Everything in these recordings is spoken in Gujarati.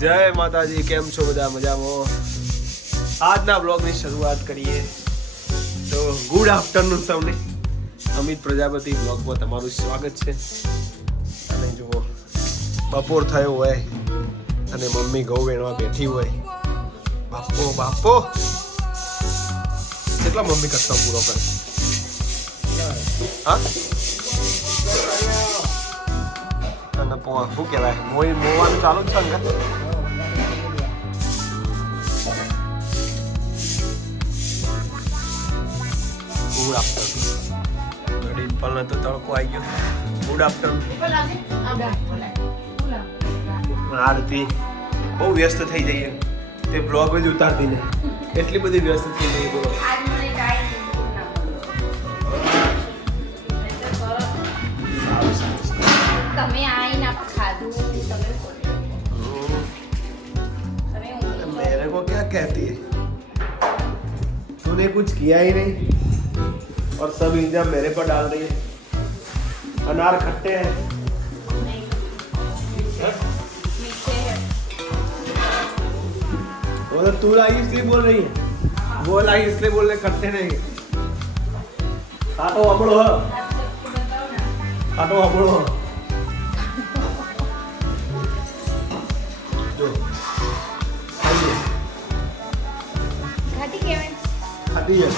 જય માતાજી, કેમ છો બધા? મજામાં? આજના બ્લોગની શરૂઆત કરીએ તો ગુડ આફ્ટરનૂન સૌને. અમિત પ્રજાપતિ બ્લોગમાં તમારું સ્વાગત છે. અને જુઓ બપોર થયો હોય અને મમ્મી ઘઉં વેણવા બેઠી હોય. બાપો બાપો કેટલા મમ્મી કષ્ટ પૂરો કરે. હા અને શું કહેવાય મોવાનું ચાલુ જ છે ને. Good afternoon. ડિમ્પલને તો તડકો આવી ગયો. Good afternoon. આરતી બહુ વ્યસ્ત થઈ જઈએ તે બ્લોગ જ ઉતારતી ને એટલી બધી વ્યસ્ત થઈ જઈએ. બોલો તમે આઈને આપ ખાધું मेरे को क्या कहती है? तूने कुछ किया ही नहीं और सब इल्जाम मेरे पर डाल रही है. अनार खट्टे हैं. मीठे हैं. वो तो तू लाई इसलिए बोल रही है. वो लाई इसलिए बोल रहे खट्टे नहीं. खाटो अबड़ो हो. खाटो अबड़ो हो. जो खाइए. ખાટી કેવાય खाती है.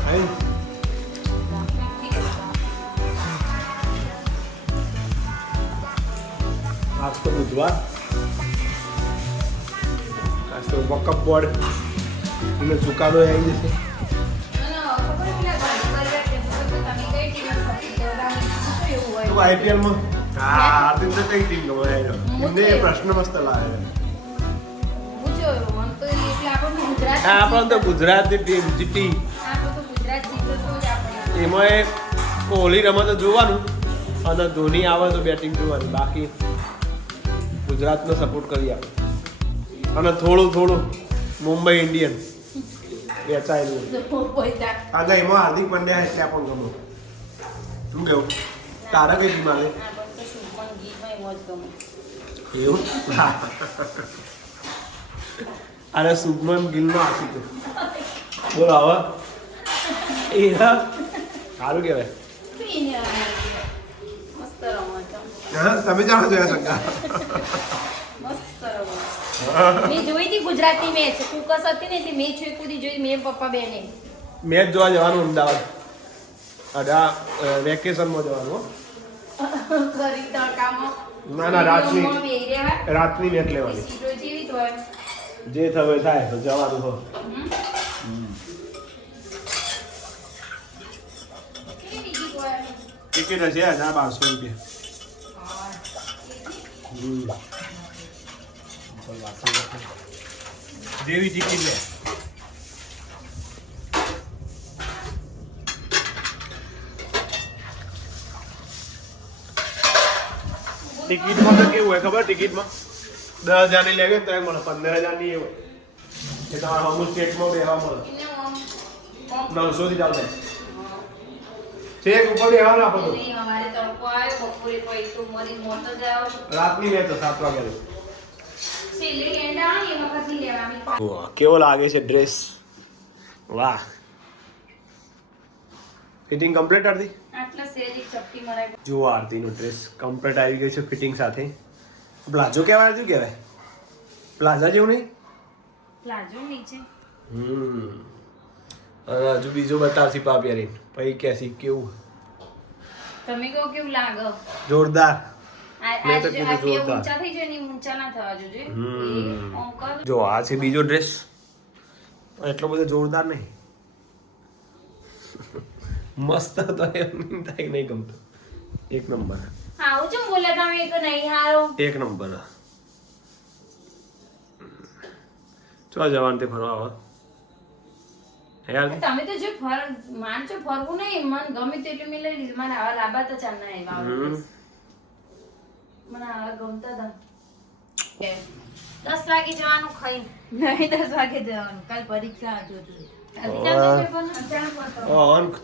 खाई. आज तो बुधवार. आज तो वकफ बोर्ड इन्हें चुकादो આવી જશે. તો આઈપીએલ માં આરતી તો કઈ ટીમ ગમે એમને પ્રશ્ન મસ્ત લાગે. આપણને તો ગુજરાતની ટીમ જીતી. એમાં કોહલી રમે તો જોવાનું અને ધોની આવે તો બેટિંગ જોવાની. બાકી ગુજરાતનો સપોર્ટ કરી આપણે. અને થોડું થોડું મુંબઈ ઇન્ડિયન્સ વેચાયેલું. આજે એમાં હાર્દિક પંડ્યા એટલે આપણને ગમે. શું કેવું તારા કઈ ટીમ આવે એવું? અરે શુભમન ગિલનો આપી દો. બોલો હવે એ સારું કહેવાય. તમે જાણો છો શંકા. મેં જોઈ હતી ગુજરાતી મેચ કુકસ હતી ને તે મેચ કુદી જોઈ મેં પપ્પા બેને મેચ જોવા જવાનું અમદાવાદ. અઢા વેકેશનમાં જવાનું. કરી તડકામાં ના ના રાતની મેચ લેવાની. સીટો જેવી તો હોય જે થવે થાય તો જવાનું હો. ટિકિટ હશે 1200 રૂપિયા. જેવી ટિકિટ લે. ટિકિટમાં તો કેવું હોય ખબર? ટિકિટમાં 10,000 ની લેવી તો મળે 15,000 ની એ હોય કે તમારે અમુક સ્ટેટમાં બેહવા મળે 900 થી ચાલુ છે ઉપર બેહવાનું આપો તો. અમારે તડકો આવ્યો બપોરે કોઈ તો મરી મોટો જાવ રાતની મેચ 7 વાગ્યાની. છેલ્લે એન્ડ આવે એ વખત ની લેવાની. વાહ કેવો લાગે છે ડ્રેસ. વાહ ફિટિંગ કમ્પ્લીટ આરતી. આટલા સેરી ચપટી મરાય. જો આરતીનો ડ્રેસ કમ્પ્લીટ આવી ગયો છે ફિટિંગ સાથે. પ્લાઝો કહેવાય શું કહેવાય? પ્લાઝા જેવું નહીં. પ્લાઝો નીચે અને હજુ બીજો બતાવશી પા પહેરીને પછી કહેશી કેવું તમે કહો કેવું લાગે. જોરદાર. આ ઊંચા થઈ જાય ને ઊંચા ના થવા જોઈએ. જો આ છે બીજો ડ્રેસ. એટલો બધો જોરદાર નહીં. મસ્ત હતો એમ થાય નહીં ગમતો. એક નંબર. આવું ચમ બોલે તમે તો નહીં હારો. એક નંબર. ચો જવાનું તે ફરવા આવો યાર. તમે તો જો માન છો ફરવું નહીં મન ગમે તેટલું મેં લઈ લીધું. મને આવા લાંબા તો ચાલ ના આવ્યા. મને આવા ગમતા હતા. 10 વાગે જવાનું ખાઈ નહીં 10 વાગે જવાનું કાલ પરીક્ષા જોતું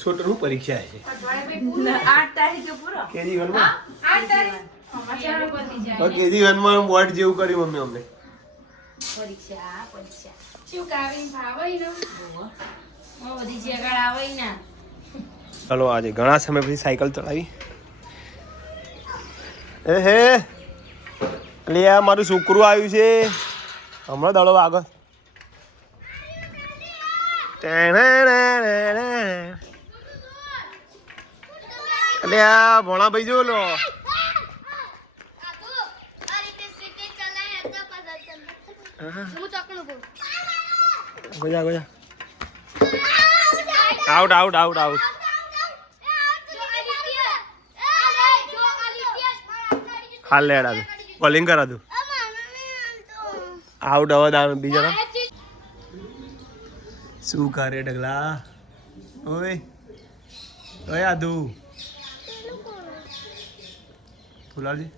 છોટરું પરીક્ષા છે 8 તારીખે પૂરો. કેજી વનમાં 8 તારીખ અચાનક પતી જાય. કેજી વનમાં બોર્ડ જેવું કર્યું મમ્મી અમને પરીક્ષા શું કાવી ભાવઈ ને બધી જગાડ આવઈ ને. ચાલો આજે ઘણા સમય પછી સાયકલ ચલાવી. એ હે લે આ મારું છોકરું આવ્યું છે હમણાં દડો આગળ. એટલે આ ભોણા ભાઈ જો લો ગોજા આઉટ આઉટ આઉટ આઉટ. હાલ લે ડાદુ બોલિંગ કરા દઉં આઉટ હવે દાન બીજા શું કરે ડગલા ઓય ઓય આદુ ફુલાજી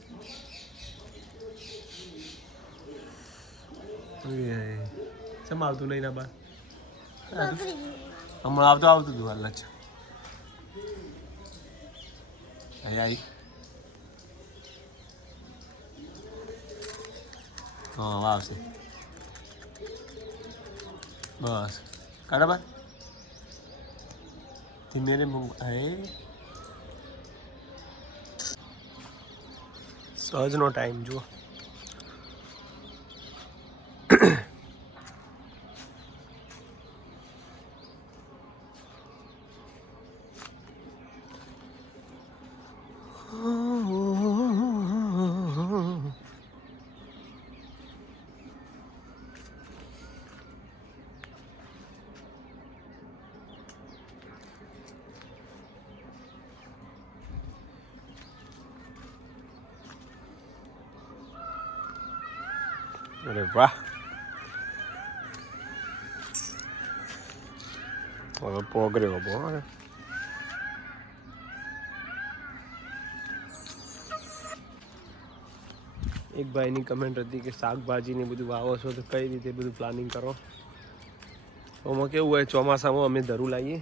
ચમ આવતું લઈને બાર હમણાં આવતું હતું હાલ જ આવી હા આવશે બસ કાઢા બા ધીમે રે સહજનો ટાઈમ જુઓ. અરે વાહ હવે પોગર્યો બહુ. એક ભાઈની કમેન્ટ હતી કે શાકભાજી ને બધું વાવો છો તો કઈ રીતે બધું પ્લાનિંગ કરો. આમાં કેવું હોય ચોમાસામાં અમે ધરું લાવીએ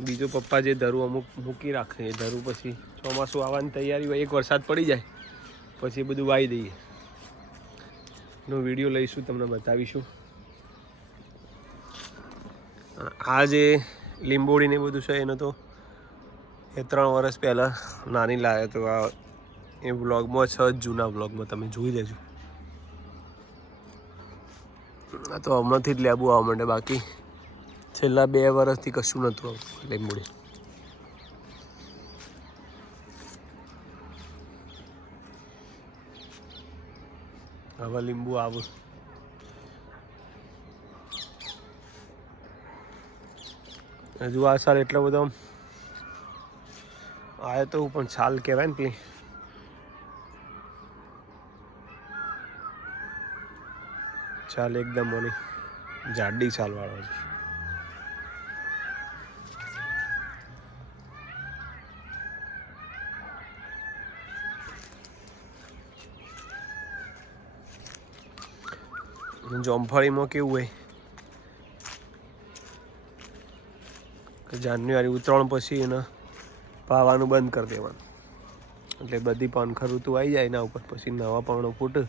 બીજો પપ્પા જે ધરું અમુક મૂકી રાખે એ ધરું પછી ચોમાસું આવવાની તૈયારી હોય એક વરસાદ પડી જાય પછી એ બધું વાવી દઈએ. નો વિડીયો લઈશું તમને બતાવીશું. આ જે લીંબોડી ને બધું છે એનો તો એ 3 વર્ષ પહેલાં નાની લાવ્યો તો આ એ વ્લોગમાં છે જૂના વ્લોગમાં તમે જોઈ લેજો. આ તો હમણાંથી જ લેબુ આવવા માંડે બાકી છેલ્લા 2 વર્ષથી કશું નહોતું આવતું લીંબોડી. હવે લીંબુ આવું હજુ આ સાલ એટલો બધો આવ્યો તો પણ છાલ કહેવાય ને પેલી છાલ એકદમ ઓલી જાડી છાલ વાળો છે. જોમફળીમાં કેવું હોય કે જાન્યુઆરી ઉત્તરાયણ પછી એને પાવાનું બંધ કરી દેવાનું એટલે બધી પાનખર ઋતુ આવી જાય એના ઉપર પછી નવા પાણો ફૂટે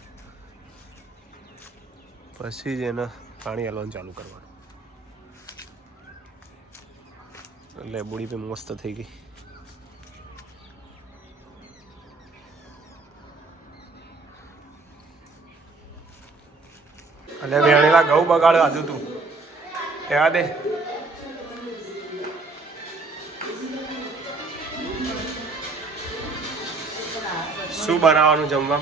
પછી જ એને પાણી હલવાનું ચાલુ કરવાનું. એટલે બુડી પણ મસ્ત થઈ ગઈ. એટલે વેણેલા ઘઉં બગાડ્યો હજુ તું કહેવા દે. શું બનાવવાનું જમવા?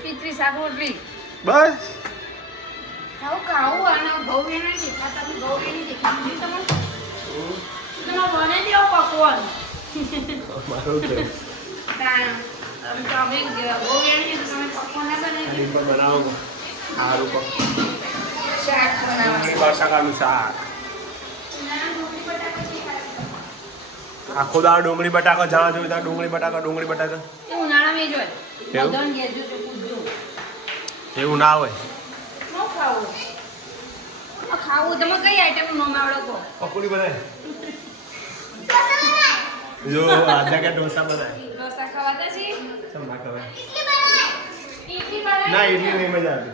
ખીચડી શાક રોટલી બસ ખાવું અને ઘઉં વેણી દેખાતા ઘઉં વેણી દેખાતી તમે બને દેવો પકવાન મારું છે તમે ઘઉં વેણી તમે પકવાન ના બનાવી બનાવો સારું શાક બનાવવાનું બટાકાનું શાક આખો દાળ ડુંગળી બટાકા જ્યાં જોયું ત્યાં ડુંગળી બટાકા એ ઉનાળામાં જ હોય એવું? બધાને ઘેર જો તો પૂછજો એવું ના હોય ન ખાવું ખાવું તમે કઈ આઈટમ નો માવડો કહો પકોડી બનાય જો આધા કે ઢોસા બનાય ઢોસા ખવાતા છે સમ ના ખવાય ઇડલી બનાય ના ઇડલી નહીં મજા આવે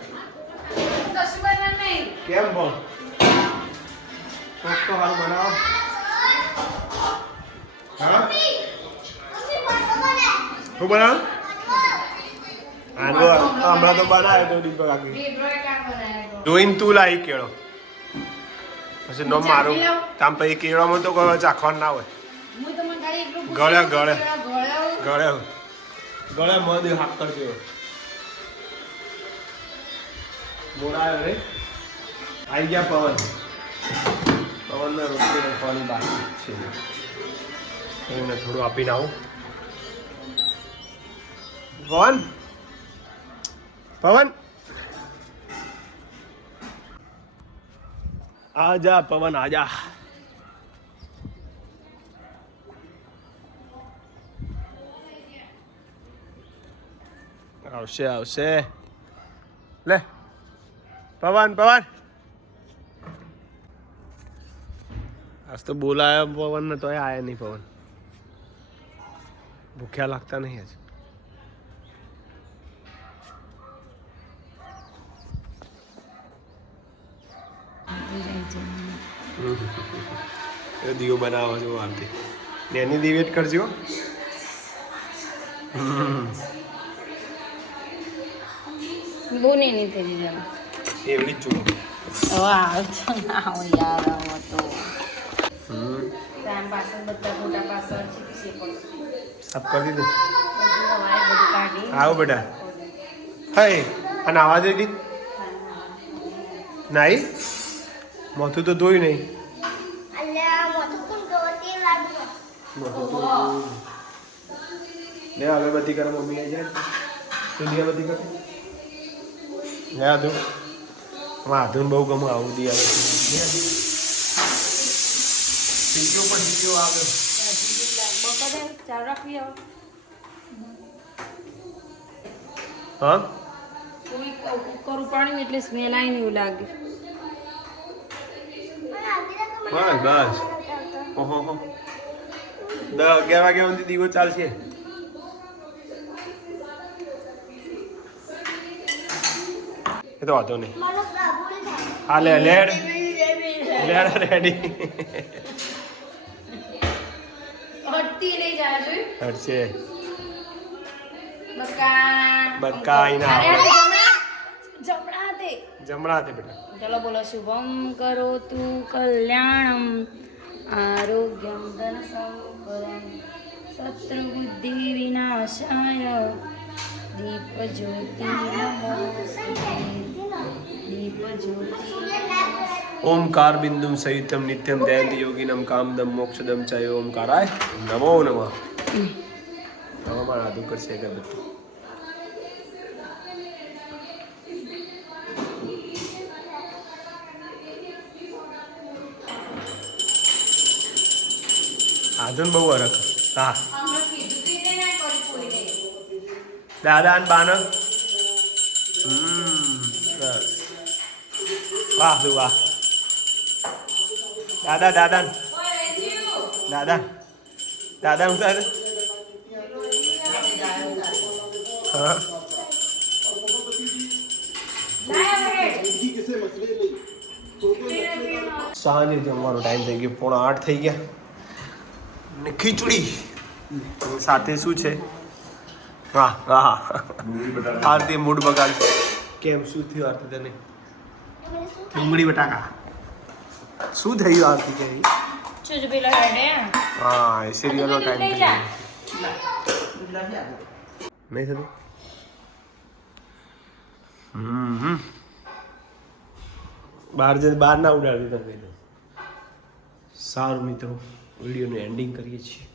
કશું બનાવ નહીં કેમ બોલ કોક તો હાલ બનાવો હા હું બનાવ આનો હમણાં તો બનાવે તો દીપક આખી બે બ્રોય કામ બનાવ્યો જોઈને તું લાવી કેળો પછી નો મારું તામ પછી કેળામાં તો કોઈ ચાખવાનું ના હોય હું તમને ખાલી એટલું ગળે ગળે ગળ્યો ગળે મધ હાક કરજો મોડા રે આવી ગયા પવનને રોટલી નાખવાની બાકી છે એમને થોડું આપીને આવું પવન આજા પવન આજા આવશે આવશે લે પવન આજ તો બોલાયા પવન ને તોય આયા નહીં પવન ભૂખ્યા લાગતા નહીં આજ દીવો બનાવો છો આરતી ને એની દી વેટ કરજો બહુ નહીં થઈ જવા એવડી જ ચૂલો વાહ ના હોય યાર આવો તો કામ પાછળ બધા મોટા પાછળ છે સાફ કરી દીધું બધું કાઢી આવો બેટા હે અને આવાજ હતી નાઈ મોથું તો ધોયું નહીં લે અગરબત્તી કરે મમ્મી આવી જાય તું દિયાબત્તી કરે લે આધું આધુન બહુ ગમે આવું દિયાબત્તી સીટીઓ પણ સીટીઓ આવે ચાલ રાખવી આવો હા કરું પાણી એટલે સ્મેલ આવી એવું લાગે બસ બસ ઓહો 10-11 વાગ્યા સુધી દીવો ચાલશે એ તો વાંધો નહીં હા લે લેડ રેડી હટતી નહીં જા જોઈ હટશે બકા આઈના જમણા હાથે જમણા હાથે બેટા ચલો બોલો શુભમ કરો તું કલ્યાણમ આરોગ્યમ ધન સંપદમ શત્રુ બુદ્ધિ વિનાશાય દીપ જ્યોતિ દીપ જ્યોતિ ओमकार बिंदुम सहितम नित्यम दयंत योगिनम कामदम मोक्षदम च ओमकाराय नमो नमः हमारा दुकर से अगरबत्ती आधुन बहु अरक हाँ दादा अन बान वाह तू वाह दादा दादा दादा दादा उतार हाँ સાંજે જમવાનો ટાઈમ થઈ ગયો 7:30 થઈ ગયા ને ખીચડી સાથે શું છે વાહ વાહ આરતી મૂડ બગાડ કેમ શું થયું આરતી તને ડુંગળી બટાકા શું થયું આરતી કે ચૂજ પેલા હેડે હા એ સિરિયલનો ટાઈમ થઈ ગયો નહીં થતું બહાર ના ઉડાડી તમે સારું મિત્રો વિડીયોનું એન્ડિંગ કરીએ છીએ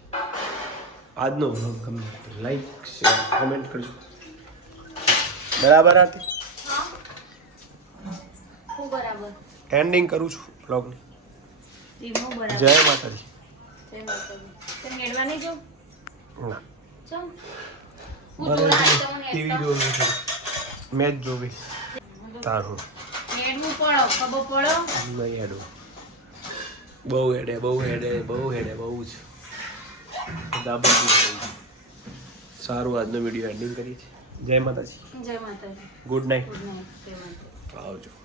આજનો વ્લોગ ગમે તો લાઈક શેર કોમેન્ટ કરજો બરાબર આરતી હું બરાબર એન્ડિંગ કરું છું વ્લોગની ટીમો બરાબર જય માતાજી જય માતાજી તને હેડવા નહીં જો ના ચમ ટીવી જોવી છે મેચ જોવી તારું હેડવું ખબર પડો નહીં હેડો બહુ હેડે બહુ હેડે બહુ હેડે બહુ જ સારું આજનો વિડીયો એન્ડિંગ કરી છે જય માતાજી જય માતાજી ગુડ નાઇટ ગુડ નાઇટ જય માતાજી આવજો